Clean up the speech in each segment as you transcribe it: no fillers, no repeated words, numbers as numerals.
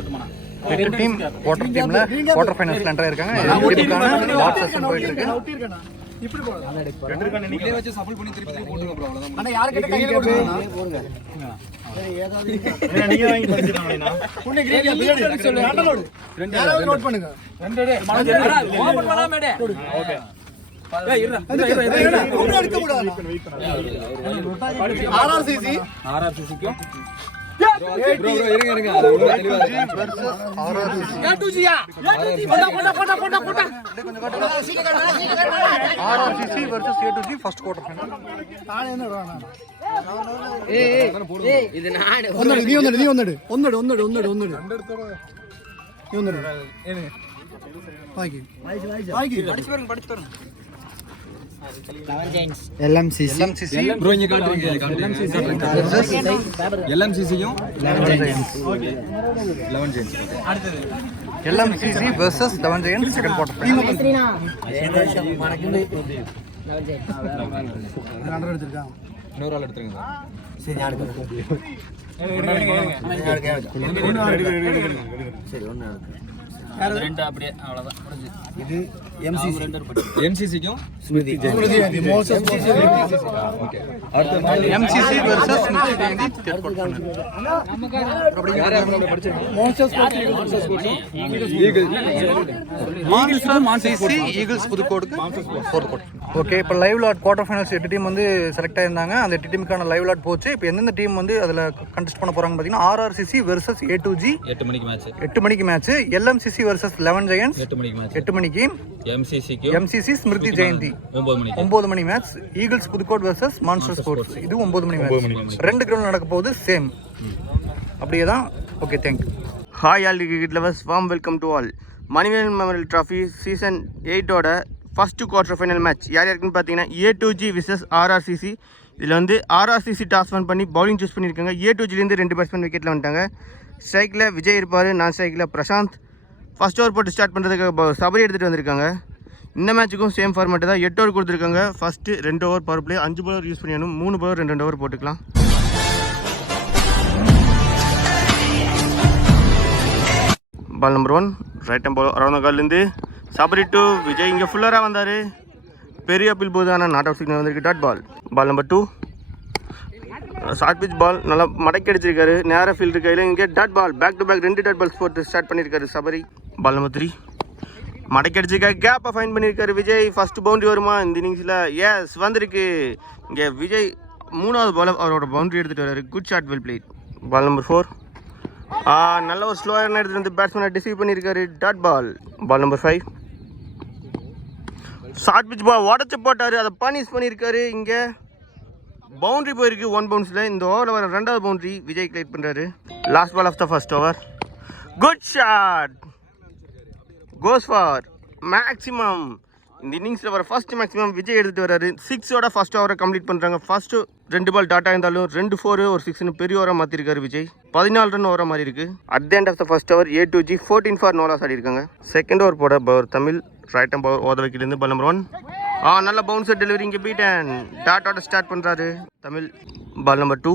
8 team quarter டீம்ல quarter ஃபைனல்ஸ்ல enter ஆயிருக்காங்க. இதுக்கான வாட் செஷன் போயிட்டு இருக்கு. இப்படி போடுங்க. நீங்களே வச்சு சஃபல் பண்ணி திருப்பி போடுங்க bro. அவ்வளவுதான். அண்ணா யார் கிட்ட கையில போடுங்க. சரி ஏதாவது நீங்க வாங்கி படிச்சிட்டாங்கனா. உன்னை கிரேவியா பிளேட் சொல்லு. நாட்ட லோட். யாராவது நோட் பண்ணுங்க. ரெண்டு ஓபன் பண்ணா மேடே. ஓகே. ஏய் இருடா. ஒண்ணு எடுக்க கூடாது. ஆர்ஆர்சிசிக்கு bro இருங்க அது ஒண்ணு தெளிவா வெர்சஸ் ஆர்ஆர்சிசி A2G-யா போடா RRCC versus A2G first quarter final. நானே என்ன வரேன் ஏய் இது நானே ஒன்னடு ஏனே பாக்கி படிச்சு பாருங்க LMCC bro இங்க காட்டுறீங்க LMCC யும் 11 Giants அடுத்து LMCC versus 11 Giants second quarter final. இன்னொரு ஆள் எடுத்துருங்க. சரி அடுத்து சரி ஒண்ணு அடுத்து ரெண்டு அப்படியே அவ்வளவுதான் முடிஞ்சு. இது MCC-க்கும் ஸ்மிருதி ஜெயந்தி மோசஸ் ஓகே அடுத்து MCC versus Smriti Jayanthi third quarter final. அப்படி யாரே அப்படி படிச்சீங்க மோசஸ் MCC ஈகிள்ஸ் புதுக்கோடுக்கு ஃபோர்த் குவார்டர். ஓகே இப்போ live lot quarter finals 8 team வந்து செலக்ட் ஆயிருந்தாங்க. அந்த 8 டீமுக்கான லைவ் லாட் போச்சு. இப்போ எந்தெந்த டீம் வந்து அதில் கண்டெஸ்ட் பண்ண போறாங்க பார்த்தீங்கன்னா RRCC வெர்சஸ் A2G 8 மணிக்கு மேட்ச். LMCC வெர்சஸ் 11 Giants 8 மணிக்கு. MCC ஸ்மிருதி ஜெயந்தி 9 மணி match. Eagles Pudukkottai versus monster sports இது 9 மணி மேட்ச். ரெண்டு கிரவுண்ட் நடக்க போகுது சேம். அப்படியே தான். Okay thank you. Hi all cricket lovers, warm welcome to all. Manivel memorial trophy season 8ஓட first quarter final match யார் யாருக்குன்னு பார்த்தீங்கன்னா A2G விசஸ் RRCC. இதில் வந்து RRCC டாஸ் ஒன் பண்ணி பவுலிங் சூஸ் பண்ணியிருக்காங்க. A2Gலேருந்து 2 பேட்ஸ்மேன் விக்கெட்டில் வந்துட்டாங்க. ஸ்ட்ரைக்கில் விஜய் இருப்பார், நான் ஸ்ட்ரைக்கில் பிரசாந்த். ஃபர்ஸ்ட் ஓவர் போட்டு ஸ்டார்ட் பண்ணுறதுக்கு சபரி எடுத்துகிட்டு வந்திருக்காங்க. இந்த மேட்ச்சுக்கும் சேம் ஃபார்மேட்டு தான். 8 ஓவர் கொடுத்துருக்காங்க. First 2 over power play, 5 power use பண்ணிடணும். 3 பவர் 2 ஓவர் போட்டுக்கலாம். Ball number 1 right hand ball around கால்லேருந்து சபரி டு விஜய். இங்கே ஃபுல்லராக வந்தார். பெரிய அப்பீல் போகுது, ஆனால் நாட் அவுட் சிக்னல் வந்திருக்கு. Dot ball. Ball number 2 short pitch ball நல்லா மடக்கி அடிச்சிருக்காரு. நேராக ஃபீல்டு கையில். இங்கே dot ball. Back to back 2 dot balls போட்டு ஸ்டார்ட் பண்ணியிருக்காரு சபரி. பால் நம்பர் 3 மடக்கி அடிச்சிருக்காரு. கேப்பை ஃபைன் பண்ணியிருக்காரு விஜய். ஃபர்ஸ்ட் பவுண்டரி வருமா இந்த இன்னிங்ஸில்? எஸ் வந்திருக்கு. இங்கே விஜய் 3வது பால் அவரோட பவுண்டரி எடுத்துகிட்டு வர்றாரு. Good shot, well played. Ball number 4 நல்ல ஒரு ஸ்லோயரான எடுத்துகிட்டு வந்து பேட்ஸ்மேனை டிசீவ் பண்ணியிருக்காரு. Dot ball. Ball number 5 short pitch ball உடச்சி போட்டார். அதை பனிஷ் பண்ணியிருக்காரு. இங்கே பவுண்டரி போயிருக்கு 1 பவுன்ஸில். இந்த ஓவரில் வர 2வது பவுண்டரி விஜய் கிளியர் பண்ணுறாரு. Last ball of the first over. Good shot, goes for maximum. இந்த இன்னிங்ஸில் வர ஃபர்ஸ்ட் மேக்ஸிமம் விஜய் எடுத்துகிட்டு வர்றாரு. 6ஓட ஃபர்ஸ்ட் ஓவரை கம்ப்ளீட் பண்ணுறாங்க. ஃபர்ஸ்ட்டு 2 பால் டாட்டா இருந்தாலும் 2 4 ஒரு 6ன்னு பெரிய ஓவராக மாற்றிருக்காரு விஜய். 14 ரன் ஓவராக மாறி இருக்கு. At the end of the first over A2G 14 for no loss ஆடி இருக்காங்க. செகண்ட் ஓவர் போட bowler Tamil right hand bowler ஓத வைக்கிலேருந்து. பால் நம்பர் 1 நல்ல பவுன்சர் டெலிவரி. இங்கே பீட் அண்ட் டாட்டோட ஸ்டார்ட் பண்ணுறாரு தமிழ். பால் நம்பர் 2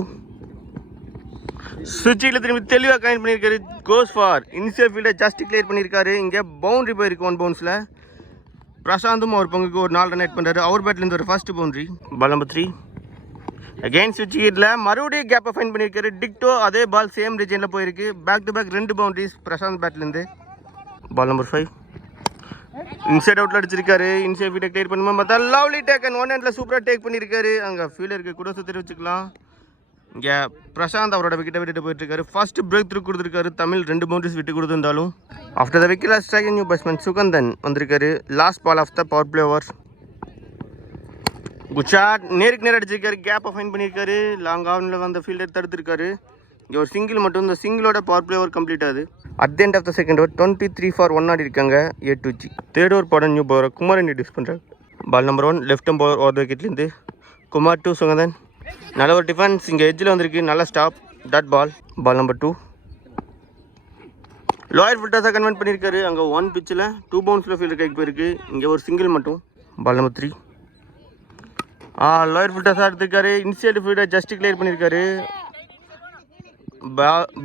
சுவிட்சில் திரும்பி தெளிவாக கனெக்ட் பண்ணியிருக்காரு. கோஸ் ஃபார் இனிஷியல் ஃபீல்டை ஜஸ்ட் கிளியர் பண்ணியிருக்காரு. இங்கே பவுண்டரி போயிருக்கு 1 பவுன்ஸில். பிரசாந்தும் அவர் பங்குக்கு ஒரு 4 ரன் ஆட் பண்ணுறாரு. அவர் பேட்லேருந்து ஒரு first boundary. Ball number 3 again சுவிட்ச் கீட்டில் மறுபடியும் கேப்பை ஃபைன் பண்ணியிருக்காரு. டிக்டோ அதே பால் சேம் ரீஜனில் போயிருக்கு. Back to back 2 boundaries Prasanth பேட்லேருந்து. பால் நம்பர் 5 இன்சைட் அவுட்டில் அடிச்சிருக்காரு. இன்சைட் ஃபீல்டை கிளியர் பண்ணும்போது பார்த்தா லவ்லி டேக்கன் 1 ஹேண்டில் சூப்பராக டேக் பண்ணியிருக்காரு. அங்கே ஃபீல்டருக்கு கூட சுற்றி வச்சுக்கலாம். இங்கே பிரசாந்த் அவரோட விக்கெட்டை விட்டுட்டு போயிட்டுருக்காரு. ஃபர்ஸ்ட் பிரேக் த்ரூ கொடுத்துருக்காரு தமிழ். 2 பவுண்டரிஸ் விட்டு கொடுத்துருந்தாலும் after the wicket strike new batsman Suganthan வந்திருக்காரு. Last ball of the power play over. Good shot, நேருக்கு நேரம் அடிச்சிருக்காரு. கேப்பை ஃபைன் பண்ணியிருக்காரு. லாங் ஆனில் வந்த ஃபீல்டர் தடுத்திருக்காரு. இங்கே ஒரு சிங்கிள் மட்டும். இந்த சிங்கிளோட பவர் பிளே ஓவர் கம்ப்ளீட் ஆகுது. At the end of the second over 23 for 1 ஆடி இருக்காங்க A2G. தேர்ட் ஓவர் போட நியூ பவர் குமார் இன்ட்ரடியூஸ் பண்ணுறாங்க. Ball number 1 left hand bowler over விக்கெட்லேருந்து குமார் டு சுகந்தன். நல்ல ஒரு டிஃபென்ஸ். இங்கே எட்ஜில் வந்திருக்கு. நல்ல stop. Dot ball. Ball number 2 lower ஃபில்டர்ஸாக கன்வெர்ட் பண்ணியிருக்காரு. அங்கே 1 பிச்சில் 2 பவுன்ஸில் ஃபீல்டர் கைக்கு போயிருக்கு. இங்கே ஒரு சிங்கிள் மட்டும். பால் நம்பர் 3 லோயர் ஃபில்டர்ஸாக எடுத்துருக்காரு. இன்சைடு ஃபீல்டர் ஜஸ்ட் கிளியர் பண்ணியிருக்காரு.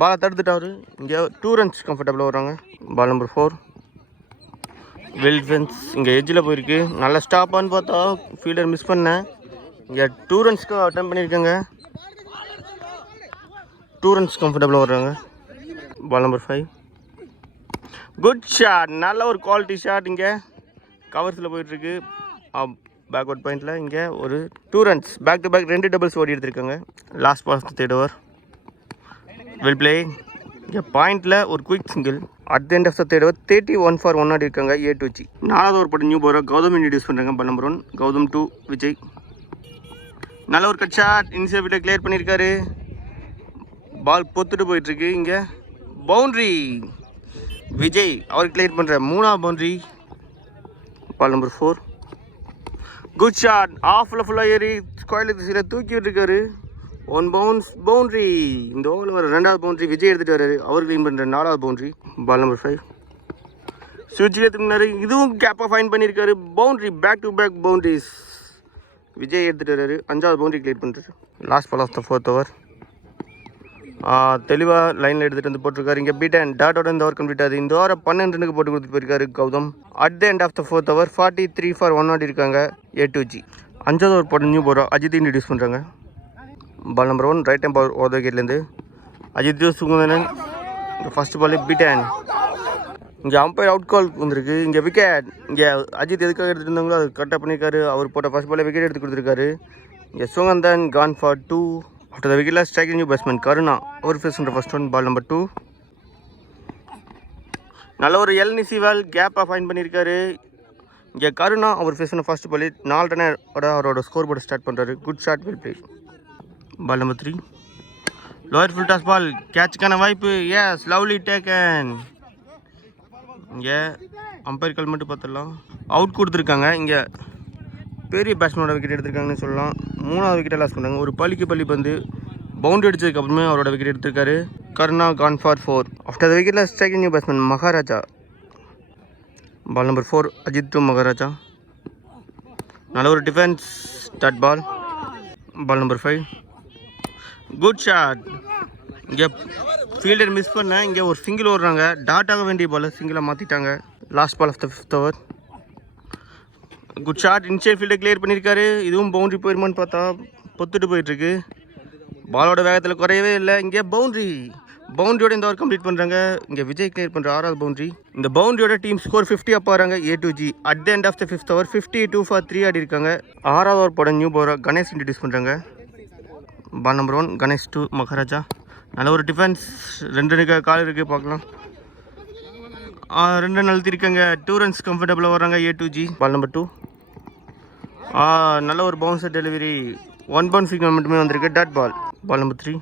பாலை தடுத்துட்டாரு. இங்கே 2 runs கம்ஃபர்டபுளாக வர்றாங்க. Ball number 4 well fence. இங்கே எட்ஜில் போயிருக்கு. நல்ல ஸ்டாப்பான்னு பார்த்தா ஃபீல்டர் மிஸ் பண்ணேன். இங்கே 2 runsக்கு அட்டம் பண்ணியிருக்காங்க. 2 runs கம்ஃபர்டபுளாக வர்றாங்க. Ball number 5 good shot. நல்ல ஒரு குவாலிட்டி ஷாட். இங்கே கவர்ஸில் போயிட்டுருக்கு. பேக்வர்ட் பாயிண்டில் இங்கே ஒரு 2 runs back to back 2 doubles ஓடி எடுத்திருக்காங்க. Last ball of third over. Well play. இங்கே பாயிண்டில் ஒரு quick single. At the end of the third over 31 for 1 ஆடி இருக்காங்க A2G. 4வது ஓவர் போட்டு நியூ பவுலர் கௌதம் இன்ட்ரடியூஸ் பண்ணுறாங்க. Ball number 1 Gautam 2 Vijay. நல்ல ஒரு கட் ஷாட். இன்சைட் விட்ட கிளியர் பண்ணியிருக்காரு. பால் பொத்துட்டு போயிட்டுருக்கு. இங்கே பவுண்ட்ரி. விஜய் அவர் கிளியர் பண்ணுற 3வது boundary. Ball number 4 good shot. ஆஃபில் ஃபுல்லாக ஏறி ஸ்கொயர் திசையில் தூக்கி விட்டுருக்காரு. 1 bounce பவுண்ட்ரி. இந்த ஓவரில் வர 2வது பவுண்ட்ரி விஜய் எடுத்துகிட்டு வர்றாரு. அவர் கிளீன் பண்ணுற 4வது பவுண்ட்ரி. பால் நம்பர் 5 சுவிட்சுக்கு எடுத்துக்கினாரு. இதுவும் கேப்பாக ஃபைன் பண்ணியிருக்காரு. Boundary back to back boundaries Vijay எடுத்துகிட்டு வர்றாரு. 5வது பவுண்ட்ரி கிளியர் பண்ணுறாரு. Last ball of the 4th over. தெளிவாக லைனில் எடுத்துகிட்டு வந்து போட்டிருக்காரு. இங்கே பீட்டன் டாட்டோட இந்த ஓவர் கம்ப்ளீட் ஆகுது. இந்த ஓவரை 12 ரன்னுக்கு போட்டு கொடுத்துட்டு போயிருக்காரு Gautam. At the end of the 4th over 43 for 1 ஆடி இருக்காங்க A2G. 5வது ஓவர் போட்டு நியூ பவுலர் அஜித் இன்ட்ரடியூஸ் பண்ணுறாங்க. Ball number 1 right hand bowler over விக்கெட்லேருந்து அஜித் சுகுந்தரன். இங்கே ஃபஸ்ட் பால் பீட்டன். இங்கே அம்பையர் அவுட் கால் வந்திருக்கு. இங்கே விக்கெட். இங்கே அஜித் எதுக்காக எடுத்துகிட்டு இருந்தாங்களோ அது கரெக்டாக பண்ணியிருக்காரு. அவர் போட்ட ஃபஸ்ட் பாலே விக்கெட் எடுத்து கொடுத்துருக்காரு. இங்கே Suganthan gone for 2. After the விக்கெட்டில் ஸ்ட்ரைக்கிங் நியூ பேட்ஸ்மேன் கருணா அவர் ஃபேஸ் பண்ணுற ஃபர்ஸ்ட் ஒன். பால் நம்பர் 2 நல்ல ஒரு எல்னிசிவால் கேப்பாக ஃபைன் பண்ணியிருக்காரு. இங்கே கருணா அவர் ஃபேஸ் பண்ண ஃபர்ஸ்ட் பால் 4 ரன்னோட அவரோட ஸ்கோர் போர்டு ஸ்டார்ட் பண்ணுறாரு. Good shot well play. Ball number 3 lower full toss ball கேட்சுக்கான வாய்ப்பு. Yes lovely taken. இங்கே அம்பையர் கால் மட்டும் பார்த்துடலாம். அவுட் கொடுத்துருக்காங்க. இங்கே பெரிய பேட்ஸ்மேனோட விக்கெட் எடுத்திருக்காங்கன்னு சொல்லலாம். 3வது விக்கெட்டை லாஸ் பண்ணாங்க. ஒரு பள்ளிக்கு பள்ளி பந்து பவுண்டரி அடிச்சதுக்கப்புறமே அவரோட விக்கெட் எடுத்திருக்காரு. Karuna gone for 4. After the விக்கெட்டில் striking new batsman Maharaja. Ball number 4 Ajith to Maharaja. நல்ல ஒரு defence dot ball. Ball number 5 good shot. இங்கே ஃபீல்டர் மிஸ் பண்ண. இங்கே ஒரு சிங்கிள் ஓடுறாங்க. டாட்டாக வேண்டிய பால் சிங்கிளாக மாற்றிட்டாங்க. Last ball of the 5th over. Good shot. Inside fielder clear பண்ணியிருக்காரு. இதுவும் பவுண்ட்ரி போயிருமான்னு பார்த்தா பொத்துட்டு போயிட்டுருக்கு. பாலோட வேகத்தில் குறையவே இல்லை. இங்கே பவுண்ட்ரியோட இந்த ஓவர் கம்ப்ளீட் பண்ணுறாங்க. இங்கே விஜய் கிளியர் பண்ணுற 6வது பவுண்ட்ரி. இந்த பவுண்ட்ரியோட டீம் ஸ்கோர் 50 அப் ஆகிறாங்க A2G. At the end of the 5th over 52 for 3 ஆடி இருக்காங்க. 6வது ஓவர் போட நியூ பவுலர் கணேஷ் இன்ட்ரடியூஸ் பண்ணுறாங்க. Ball number 1 Ganesh to Maharaja. நல்ல ஒரு டிஃபென்ஸ். 2 ரன்னுக்கு கால் இருக்குது பார்க்கலாம். 2 ரன் அழுத்திருக்காங்க. 2 runs கம்ஃபர்டபுளாக வராங்க A2G. பால் நம்பர் 2 நல்ல ஒரு பவுன்சர் டெலிவரி. 1 bounce சிக்னல் மட்டுமே வந்திருக்கு. Dot ball. பால் நம்பர் 3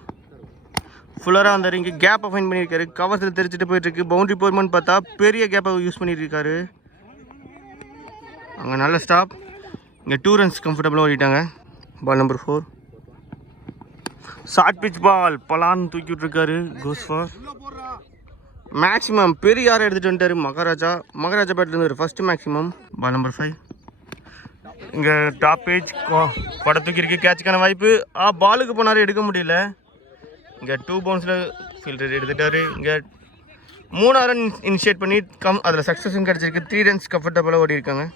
ஃபுல்லராக வந்தார். இங்கே கேப்பை ஃபைன் பண்ணியிருக்காரு. கவர்ஸில் தெரிச்சுட்டு போயிட்டுருக்கு. பவுண்ட்ரி போயிருமான்னு பார்த்தா பெரிய கேப்பை யூஸ் பண்ணியிருக்காரு. அங்கே நல்ல ஸ்டாப். இங்கே 2 runs கம்ஃபர்டபுளாக ஓடிட்டாங்க. Ball number 4 short pitch ball பலான்னு தூக்கி விட்டுருக்காரு. Goes for maximum. பெரிய யாரை எடுத்துகிட்டு வந்துட்டார் மகாராஜா பேட்லேருந்து ஒரு ஃபஸ்ட்டு மேக்ஸிமம். பால் நம்பர் 5 இங்கே டாப் பேஜ் கொடை தூக்கி இருக்கு. கேட்சுக்கான வாய்ப்பு. பாலுக்கு போனார் எடுக்க முடியல. இங்கே 2 bounceல ஃபீல்டர் எடுத்துட்டாரு. இங்கே 3 ரன் இனிஷியேட் பண்ணி அதில் சக்ஸஸும் கிடச்சிருக்கு. 3 runs கம்ஃபர்டபுளாக ஓடி இருக்காங்க.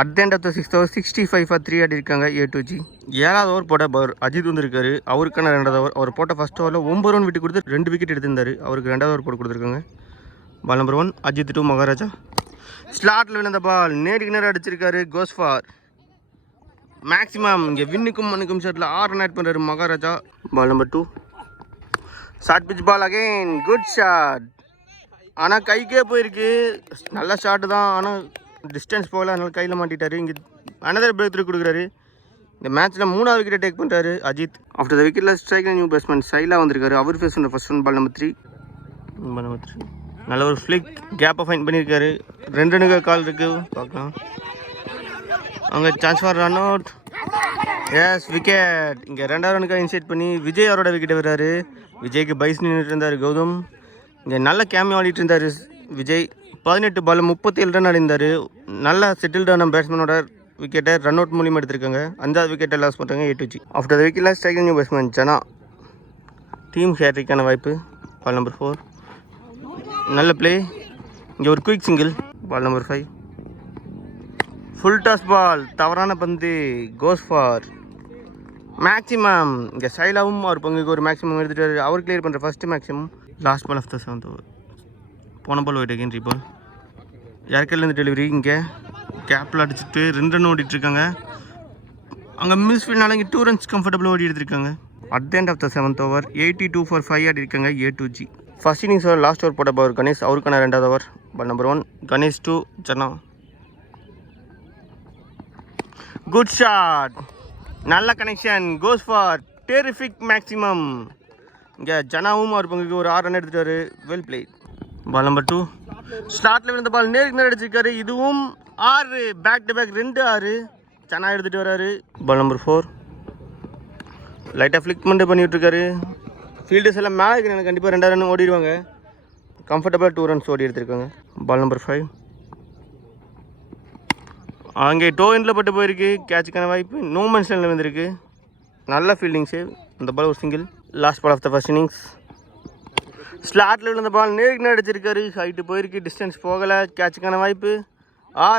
At the end of the 6th over 65 for 3 ஆடி இருக்காங்க A2G. 7வது ஓவர் போட அஜித் வந்திருக்காரு. அவருக்கான 2வது ஓவர். அவர் போட்ட ஃபஸ்ட் ஓவரில் 9 ரன் விட்டு கொடுத்து 2 விக்கெட் எடுத்திருந்தார். அவருக்கு 2வது ஓவர் போட்டு கொடுத்துருக்காங்க. Ball number 1 Ajith to Maharaja. ஸ்லாட்டில் விழுந்த பால் நேருக்கு நேரம் அடிச்சிருக்காரு. Goes for maximum. இங்கே வின்னுக்கும் மண்ணுக்கும் ஷாட்டில் 6 ரன் ஆட் பண்ணுறாரு Maharaja. Ball number 2 short pitch ball again. Good shot. ஆனால் கைக்கே போயிருக்கு. நல்ல ஷாட்டு தான். ஆனால் டிஸ்டன்ஸ் போகல. அதனால கையில் மாட்டிட்டாரு. இங்கே அனதர் பிரேக் த்ரூ கொடுக்குறாரு. இந்த மேட்ச்சில் 3வது விக்கெட்டை டேக் பண்ணுறாரு அஜித். ஆஃப்டர் த விக்கெட்டில் ஸ்ட்ரைக்கில் நியூ பேட்ஸ்மேன் சைலா வந்திருக்காரு. அவர் ஃபேஸ் பண்ணுற ஃபர்ஸ்ட் ஒன். பால் நம்பர் 3 நல்ல ஒரு ஃப்ளிக் கேப்பை ஃபைன் பண்ணியிருக்காரு. 2 ரன்னுக்கு கால் இருக்குது பார்க்கலாம். அங்கே chance for run out. S wicket. இங்கே 2வது ரனுக்காக இன்சைட் பண்ணி விஜய் அவரோட விக்கெட்டை வர்றாரு. விஜய்க்கு பைஸ் நின்றுட்டு இருந்தார் கௌதம். இங்கே நல்ல கேமியோ ஆடிட்டு இருந்தார் விஜய். 18 பால் 37 ரன் அடைந்தார். நல்ல செட்டில்டான பேட்ஸ்மேனோட விக்கெட்டை ரன் அவுட் மூலியமாக எடுத்திருக்காங்க. 5வது விக்கெட்டை லாஸ் பண்ணுறாங்க A2G. ஆஃப்டர் த விக்கெட்டில் striking new batsman Jana team ஹேட்ரிக்கான வாய்ப்பு. Ball number 4. நல்ல ப்ளே. இங்கே ஒரு quick single. Ball number 5. Full toss ball, தவறான பந்து, கோஸ் ஃபார் மேக்ஸிமம். இங்கே சைலாவும் அவர் பங்குக்கு ஒரு மேக்ஸிமம் எடுத்துகிட்டு அவர் கிளியர் பண்ணுற first maximum. Last ball of the 7th over. போன பால் ஒயிட் அகேன் ரீபால். இறக்கலேருந்து டெலிவரி. இங்கே கேப்பில் அடிச்சுட்டு 2 ரன் ஓடிட்டுருக்காங்க. அங்கே மிஸ் ஃபீல்ட்னால இங்கே 2 runs கம்ஃபர்டபுளாக ஓடி எடுத்திருக்காங்க. At the end of the 7th over 82 for 5 ஆடி இருக்காங்க A2G. First innings last over போட்ட பவர் கணேஷ், அவருக்கான 2வது over. Ball number 1. Ganesh to Jana. Good shot, நல்ல connection, goes for terrific maximum. இங்கே ஜனாவும் அவர் பங்குக்கு ஒரு 6 ரன் எடுத்துட்டாரு. Well played. Ball number 2. ஸ்டார்ட்ல விழுந்த பால் நேருக்கு நேர் அடிச்சிருக்காரு. இதுவும் 6, பேக் டு பேக் 2 6 ஜனா எடுத்துகிட்டு வராரு. Ball number 4. லைட்டாக ஃப்ளிக்மெண்ட் பண்ணிகிட்ருக்காரு. ஃபீல்டர்ஸ் எல்லாம் மேலே இருக்கிற கண்டிப்பாக 2 ரன் ஓடிடுவாங்க. கம்ஃபர்டபுளாக 2 runs ஓடி எடுத்திருக்காங்க. Ball number 5. அங்கே டோ எண்டில் பட்டு போயிருக்கு. கேட்சுக்கான வாய்ப்பு. நோ மென்ஷனில் வந்துருக்கு. நல்ல ஃபீல்டிங் சேவ். அந்த பால் ஒரு single. Last ball of the first innings. ஸ்லாட்டில் விழுந்த பால் நேருக்கு நேர் அடிச்சிருக்காரு. ஹைட்டு போயிருக்கு, டிஸ்டன்ஸ் போகலை. கேட்சுக்கான வாய்ப்பு.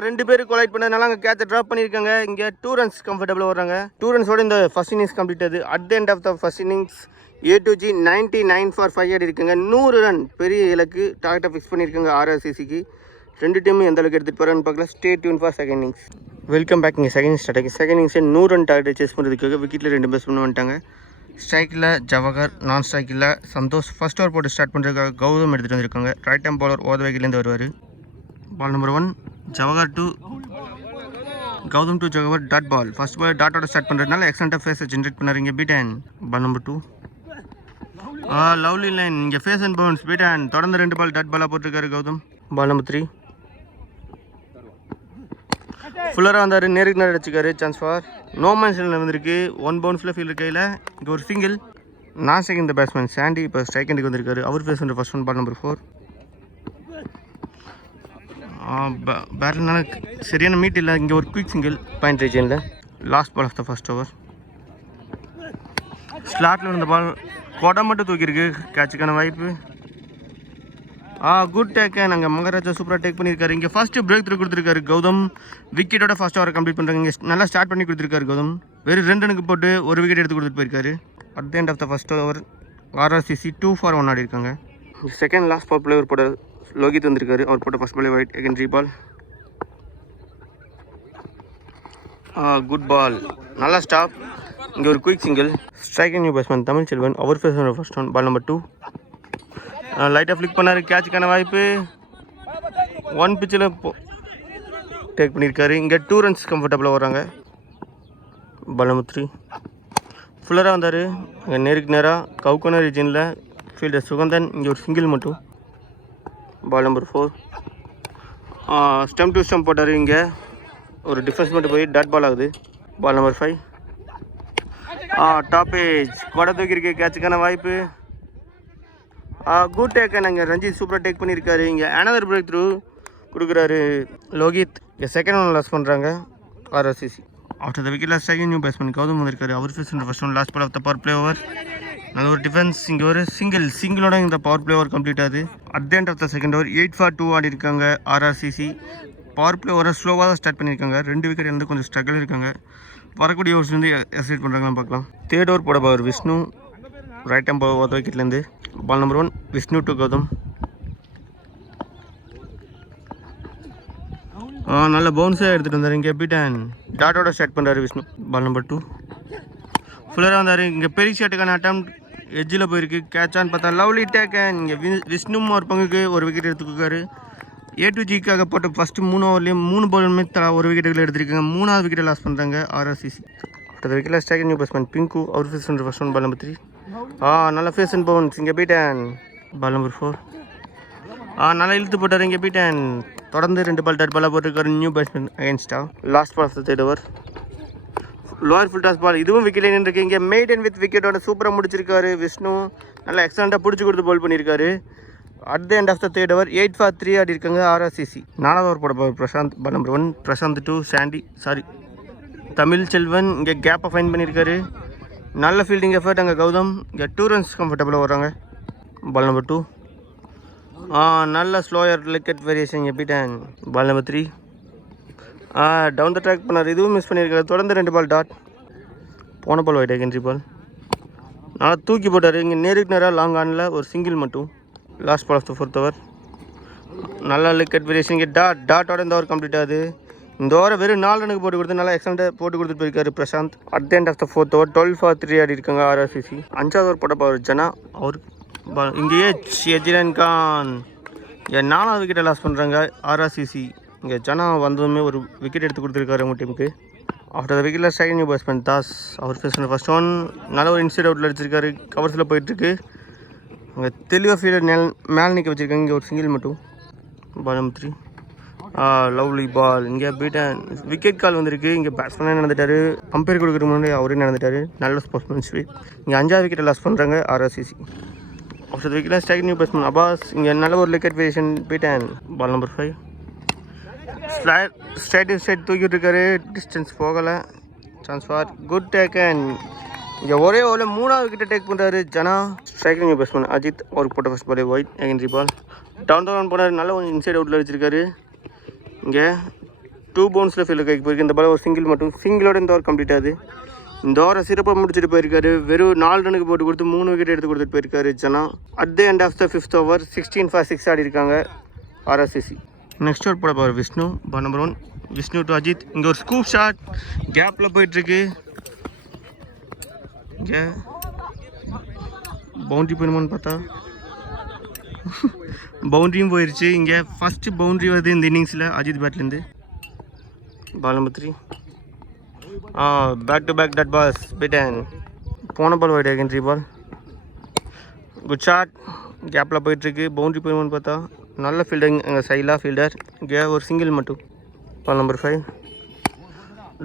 2 பேர் கொலைட் பண்ணதுனால அங்கே கேட்சை ட்ராப் பண்ணியிருக்காங்க. இங்கே 2 runs கம்ஃபர்டபுளாக வர்றாங்க. 2 runsோட இந்த ஃபர்ஸ்ட் இன்னிங்ஸ் கம்ப்ளீட் ஆகுது. At the end of the first innings A2G 99 for 5 ஆடி இருக்காங்க. 100 ரன் பெரிய இலக்கு டார்கெட்டை ஃபிக்ஸ் பண்ணியிருக்காங்க RRCCக்கு. 2 டீமும் எந்த அளவுக்கு எடுத்துகிட்டு போகிறான்னு பார்க்கலாம். Stay tune for second innings. Welcome back. இங்கே செகண்ட் ஸ்டார்ட் ஆகி செகண்ட் இன்னிங்ஸே 100 ரன் டார்கெட் சேஸ் பண்ணுறதுக்காக விக்கெட்டில் 2 பேட்ஸ்மேன் வந்துட்டாங்க. ஸ்ட்ரைக்கில் ஜவஹர், நான் ஸ்ட்ரைக்கில் சந்தோஷ். ஃபர்ஸ்ட் ஓவர் போட்டு ஸ்டார்ட் பண்ணுறதுக்காக கௌதம் எடுத்துகிட்டு வந்திருக்காங்க. ரைட் ஹேண்ட் பவுலர் ஓத வைக்கிலேருந்து வருவார். Ball number 1. Jawahar to Gautham to Jawahar. Dot ball. First ball டாட்டோட ஸ்டார்ட் பண்ணுறதுனால எக்ஸலண்ட்டாக ஃபேஸை ஜென்ரேட் பண்ணாருங்க. Beaten. Ball number 2. Lovely line. இங்கே ஃபேஸ் அண்ட் பவுன்ஸ். பீட்டன். தொடர்ந்து 2 பால் டாட் பாலாக போட்டிருக்காரு கௌதம். பால் நம்பர் 3. ஃபுல்லராக வந்தார். நேருக்கு நேரம் அடிச்சிக்காரு. சான்ஸ் ஃபார் நோ மேன்ஷனில் வந்திருக்கு. 1 பவுன்ஸில் ஃபீல்டர் கையில். இங்கே ஒரு சிங்கிள். நான் செகண்ட் பேட்ஸ்மேன் சாண்டி இப்போ ஸ்ட்ரைக் எண்டுக்கு வந்திருக்காரு. அவர் ஃபேஸ் பண்ணுற ஃபர்ஸ்ட் ஒன். Ball number 4. பேட்டில்னால சரியான மீட் இல்லை. இங்கே ஒரு குயிக் சிங்கிள் பாயிண்ட் ரீஜனில். Last ball of the first over. ஸ்லாட்டில் இருந்த பால் கொடை மட்டும் தூக்கியிருக்கு. கேட்சுக்கான வாய்ப்பு. Good take. நாங்கள் மகராஜா சூப்பராக டேக் பண்ணியிருக்காரு. இங்கே ஃபஸ்ட்டு பிரேக் த்ரூ கொடுத்துருக்காரு கௌதம். விக்கெட்டோட ஃபர்ஸ்ட் ஓவரை கம்ப்ளீட் பண்ணுறாங்க. இங்கே நல்லா ஸ்டார்ட் பண்ணி கொடுத்துருக்காரு கௌதம். வெறும் 2 ரனுக்கு போட்டு ஒரு விக்கெட் எடுத்து கொடுத்துட்டு போயிருக்காரு. At the end of the first over RRCC 2 for 1 ஆடி இருக்காங்க. செகண்ட் லாஸ்ட் பால் பிளேயர் போட லோகித் வந்திருக்காரு. அவர் போட்ட first ball wide again reball. Good ball, நல்லா ஸ்டாப். இங்கே ஒரு quick single. Striking new batsman Tamil Selvan. அவர் face first one. Ball number 2. லைட்டாக ஃப்ளிக் பண்ணார். கேட்சுக்கான வாய்ப்பு. 1 பிச்சில் டேக் பண்ணியிருக்காரு. இங்கே 2 runs கம்ஃபர்டபுளாக வராங்க. பால் நம்பர் 3. ஃபுல்லராக வந்தார். இங்கே நேருக்கு நேராக கவுக்கோனா ரீஜனில் ஃபீல்டர் சுகந்தன். இங்கே ஒரு சிங்கிள் மட்டும். Ball number 4. Stump to stump போட்டார். இங்கே ஒரு டிஃபென்ஸ் மட்டும் போய் டாட் பால் ஆகுது. பால் நம்பர் 5. டாப் ஏஜ் கொடை தூக்கியிருக்கு. கேட்சுக்கான வாய்ப்பு. குட் டேக்கை நாங்கள் ரஞ்சித் சூப்பராக டேக் பண்ணியிருக்காரு. இங்கே அனதர் பிரேக் த்ரூ கொடுக்குறாரு லோகித். இங்கே செகண்ட் ஒன் லாஸ் பண்ணுறாங்க RRCC. After the wicket last second new batsman Gautham வந்திருக்காரு. அவர் face first one. Last ball of the power play over. நல்ல ஒரு டிஃபென்ஸ். இங்கே ஒரு சிங்கிளோட இந்த பவர் பிளே ஓவர் கம்ப்ளீட் ஆகுது. At the end of the second over 8 for 2 ஆடி இருக்காங்க RRCC. பவர் பிளே ஓவரை ஸ்லோவாக தான் ஸ்டார்ட் பண்ணியிருக்காங்க. 2 விக்கெட் வந்து கொஞ்சம் ஸ்ட்ரகிள் இருக்காங்க. வரக்கூடிய ஓவர்ஸ் வந்து எக்ஸைட் பண்ணுறாங்களான்னு பார்க்கலாம். தேர்ட் ஓவர் போட bowler Vishnu. Right hand bowler விக்கெட்லேருந்து. Ball number 1. Vishnu to Gautham. நல்ல பவுன்ஸாக எடுத்துகிட்டு வந்தார். இங்கே பீட்டன். டாட்டோட ஸ்டார்ட் பண்ணுறாரு விஷ்ணு. Ball number 2. ஃபுல்லராக வந்தார். இங்கே பெரிய ஷாட்டுக்கான அட்டம் எட்ஜில் போயிருக்கு. கேட்சான்னு பார்த்தா லவ்லி டேக்கன். இங்கே விஷ்ணுவும் ஒரு பங்குக்கு ஒரு விக்கெட் எடுத்துக்காரு. A2Gக்காக போட்ட ஃபஸ்ட்டு 3 ஓவர்லேயும் 3 பவுலுமே தலா ஒரு விக்கெட்டுகளை எடுத்திருக்காங்க. 3வது விக்கெட்டை லாஸ் பண்ணுறாங்க RRCC. அடுத்த விக்கெட்டில் ஸ்ட்ரைக்கிங் நியூ பேட்ஸ்மேன் பிங்கு. அவர் ஃபேஸ் பண்ணுற ஃபர்ஸ்ட் ஒன். Ball number 3. நல்லா ஃபேஸ் அண்ட் பவுன்ஸ். இங்கே பீட்டன். Ball number 4. நல்லா இழுத்து போட்டார். இங்கே பீட்டன். தொடர்ந்து 2 பால் டாட் பாலாக போட்டிருக்காரு நியூ பேட்ஸ்மேன் அகேன்ஸ்டா. Last ball of the third over. Lower full toss ball. இதுவும் விக்கெட் நின்றுருக்கு. இங்கே மெய்டன் வித் விக்கெட்டோட சூப்பராக முடிச்சிருக்காரு விஷ்ணு. நல்லா எக்ஸலண்ட்டாக பிடிச்சி கொடுத்து பால் பண்ணியிருக்காரு. At the end of the third over 8 for 3 ஆடி இருக்காங்க RRCC. 4வது ஓவர் போட Prashanth. Ball number 1. Prashanth to Sandy Tamil Selvan. இங்கே கேப்பை ஃபைன் பண்ணியிருக்காரு. நல்ல ஃபீல்டிங் எஃபர்ட் அங்கே கௌதம். இங்கே 2 runs கம்ஃபர்டபுளாக வர்றாங்க. Ball number 2. நல்ல ஸ்லோயர் விக்கெட் வேரியேஷன் இங்கே beaten. Ball number 3. Down the track பண்ணார், இதுவும் மிஸ் பண்ணியிருக்காரு. தொடர்ந்து 2 பால் டாட். போன பால் வைட் செகண்டரி பால். நல்லா தூக்கி போட்டார். இங்கே நேருக்கு நேராக லாங் ஆனில் ஒரு சிங்கிள் மட்டும். Last ball of the 4th over. நல்ல விக்கெட் வேரியேஷன் இங்கே டாட்டோட இந்த ஓவர் கம்ப்ளீட் ஆகுது. இந்த ஓவரை வெறும் 4 ரனுக்கு போட்டு கொடுத்து நல்லா எக்ஸலண்ட்டாக போட்டு கொடுத்துட்டு போயிருக்காரு Prashanth. At the end of the 4th over 12 for 3 ஆடி இருக்காங்க RRCC. 5வது ஓவர் போட்ட பவர் ஜனா. அவர் இங்கேயே எஜிரன் கான் இங்கே 4வது விக்கெட்டை லாஸ் பண்ணுறாங்க RRCC. இங்கே ஜனா வந்ததுமே ஒரு விக்கெட் எடுத்து கொடுத்துருக்காரு அவங்க டீமுக்கு. ஆஃப்டர் த விக்கெட்டில் செகண்ட் நியூ பேட்ஸ்மேன் தாஸ். அவர் ஃபேஸ் பண்ண ஃபர்ஸ்ட் ஒன் நல்ல ஒரு இன்சைட் அவுட்டில் அடிச்சிருக்காரு. கவர்ஸில் போயிட்டுருக்கு. அங்கே தெளிவாக ஃபீல்டர் மேலே நிற்க வச்சுருக்காங்க. இங்கே ஒரு சிங்கிள் மட்டும். Ball number 3. Lovely ball. இங்கே பீட்டன். விக்கெட் கால் வந்திருக்கு. இங்கே பேட்ஸ்மேனே நடந்துட்டார். அம்பையர் கொடுக்குறதுக்கு முன்னாடி அவரே நடந்துட்டார். நல்ல ஸ்போர்ட்ஸ்மேன்ஷிப். இங்கே 5வது விக்கெட்டை லாஸ் பண்ணுறாங்க RRCC. ஆஃப்டர் விக்கெட்டில் ஸ்ட்ரைக் நியூ பேட்ஸ்மேன் அபாஸ். இங்கே நல்ல ஒரு wicket variation beaten. Ball number 5. Straight தூக்கிட்டு இருக்காரு. டிஸ்டன்ஸ் போகலை. Chance for good taken. இங்கே ஒரே ஓவரில் 3வது விக்கெட்டை டேக் பண்ணுறாரு Jana. Strike new batsman Ajith. அவருக்கு போட்ட first ball wide secondary ball. Down போனார். நல்ல ஒரு இன்சைட் அவுட்டில் அடிச்சிருக்காரு. இங்கே 2 பவுன்ஸில் ஃபீல்டு கைக்கு போயிருக்கு. இந்த பால் ஒரு சிங்கிள் மட்டும். சிங்கிளோட இந்த ஓவர் கம்ப்ளீட் ஆகுது. இந்த ஓவரை சிறப்பாக முடிச்சுட்டு போயிருக்காரு. வெறும் 4 ரனுக்கு போட்டு கொடுத்து 3 விக்கெட் எடுத்து கொடுத்துட்டு போயிருக்காரு Jana. At the end of the 5th over 16 for 6 ஆடி இருக்காங்க RRCC. நெக்ஸ்ட் ஓவர் போட போகிற Vishnu. Ball number 1. Vishnu to Ajith. இங்கே ஒரு ஸ்கூப் ஷாட் கேப்பில் போயிட்டுருக்கு. இங்கே பவுண்ட்ரி போயிடுமான்னு பார்த்தா பவுண்ட்ரியும் போயிடுச்சு. இங்கே ஃபஸ்ட்டு பவுண்ட்ரி வருது இந்த இன்னிங்ஸில் அஜித் பேட்லேருந்து. Ball number 3. Back to back dot balls beaten. போன ball wide secondary ball. Good shot கேப்பில் போயிட்டுருக்கு. பவுண்ட்ரி போயிடுமான்னு பார்த்தா நல்ல ஃபீல்டிங் எங்கள் சைலாக ஃபீல்டர். இங்கே ஒரு சிங்கிள் மட்டும். Ball number 5.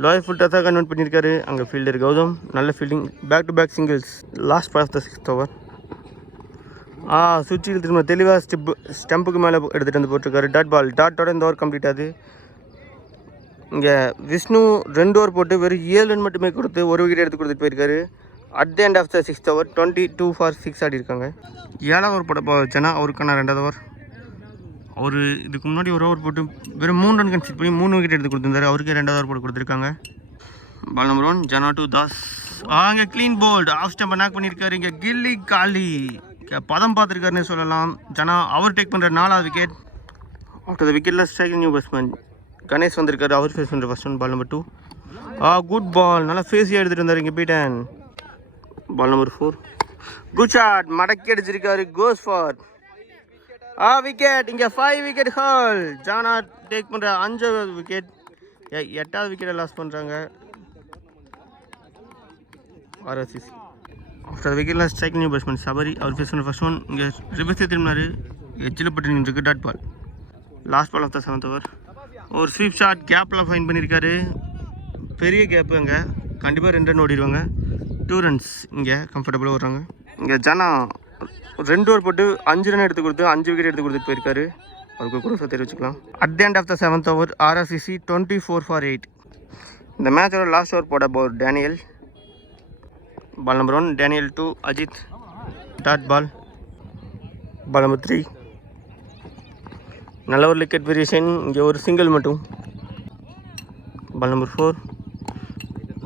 லோயர் ஃபுல்ட்டாக தான் கன்வெர்ட் பண்ணியிருக்காரு அங்கே ஃபீல்டர் கௌதம். நல்ல fielding. Back to back singles. Last ball of the 6th over. சுவிட்சில் திரும்ப தெளிவாக ஸ்டம்புக்கு மேலே எடுத்துகிட்டு வந்து போட்டிருக்காரு. Dot ball. டாட்டோட இந்த ஓவர் கம்ப்ளீட் ஆகுது. இங்கே விஷ்ணு 2 ஓவர் போட்டு வெறும் 7 ரன் மட்டுமே கொடுத்து ஒரு விக்கெட் எடுத்து கொடுத்துட்டு போயிருக்காரு. At the end of the 6th over 22 for 6 ஆடி இருக்காங்க. 7வது ஓவர் போட போச்சுன்னா அவருக்கான 2வது ஓவர். அவர் இதுக்கு முன்னாடி ஒரு ஓவர் போட்டு வெறும் 3 ரன் கன்சிட் பண்ணி 3 விக்கெட் எடுத்து கொடுத்துருந்தாரு. அவருக்கே 2வது ஓவர் போட்டு கொடுத்துருக்காங்க. Ball number 1 Jana to Das. இங்கே க்ளீன் போல்ட். ஆஃப் ஸ்டம்பை நாக் பண்ணியிருக்காரு. இங்கே கில்லி காலி பதம் பார்த்துருக்காருன்னு சொல்லலாம். ஜனா அவர் டேக் பண்ணுற 4வது விக்கெட். ஆஃப்டர் த விக்கெட்டில் ஸ்ட்ரைக் நியூ பேட்ஸ்மேன் கணேஷ் வந்திருக்காரு. அவர் ஃபேஸ் பண்ணுற first one. Ball number 2. Good ball. நல்லா ஃபேஸியாக எடுத்துகிட்டு இருந்தார் இங்கே beaten. Ball number 4. Good shot மடக்கி அடிச்சிருக்காரு. Goes for wicket. இங்கே 5 விக்கெட் ஹால். ஜானா டேக் பண்ணுற 5வது விக்கெட். 8வது விக்கெட்டை லாஸ் பண்ணுறாங்க RRCC. ஆஃப்டர் விக்கெட்லாம் ஸ்ட்ரைக் நியூ பேட்ஸ்மேன் சபரி. அவர் ஃபேஸ் பண்ண ஃபர்ஸ்ட் ஒன். இங்கே ரிவர்ஸே திரும்பினார். எட்ஜில் பட்டு நின்றுருக்கு. Dot ball. Last ball of the 7th over. ஒரு ஸ்வீப் ஷாட் கேப்பில் ஃபைன் பண்ணியிருக்காரு. பெரிய கேப்பு. அங்கே கண்டிப்பாக 2 ரன் ஓடிடுவாங்க. 2 runs இங்கே கம்ஃபர்டபுளாக வர்றாங்க. இங்கே ஜனா 2 ஓவர் போட்டு 5 ரன் எடுத்து கொடுத்து 5 விக்கெட் எடுத்து கொடுத்துட்டு போயிருக்காரு. அவருக்கு கூட தெரிவிச்சுக்கலாம். At the end of the 7th over RRCC 24 for 8. இந்த மேட்சோட லாஸ்ட் ஓவர் போட bowler Daniel. Ball number 1 Daniel to Ajith. Dot ball. Ball number 3. நல்ல ஒரு விக்கெட் வேரியேஷன். இங்கே ஒரு சிங்கிள் மட்டும். Ball number 4.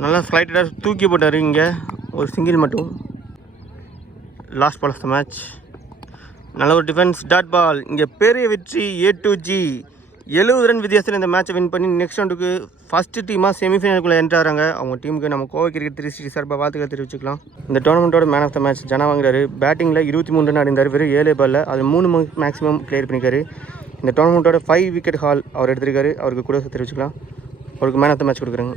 நல்லா ஃப்ளைட்டடாக தூக்கி போட்டார். இங்கே ஒரு சிங்கிள் மட்டும். Last ball of the match. நல்ல ஒரு டிஃபென்ஸ். டாட் பால். இங்கே பெரிய வெற்றி A to G. 70 ரன் வித்தியாசத்தில் இந்த மேட்சை வின் பண்ணி நெக்ஸ்ட் ரவுண்டுக்கு ஃபஸ்ட்டு டீமாக செமிஃபைனலுக்குள்ளே என்ட்ரு ஆகிறாங்க. அவங்க டீமுக்கு நம்ம கோவை கிரிக்கெட் 360 சார்பாக வாழ்த்துக்கள் தெரிவிச்சுக்கலாம். இந்த டோர்னமெண்ட்டோட மேன் ஆஃப் த மேட்ச் ஜனா வாங்குறாரு. பேட்டிங்கில் 23 ரன் அடிந்தார். வெறும் 7 பாலில் அது 3 மேக்ஸிமம் கிளியர் பண்ணிக்காரு. இந்த டோர்னமெண்ட்டோட 5 விக்கெட் ஹால் அவர் எடுத்திருக்காரு. அவருக்கு கூட தெரிவிச்சுக்கலாம். அவருக்கு மேன் ஆஃப் த மேட்ச் கொடுக்குறாங்க.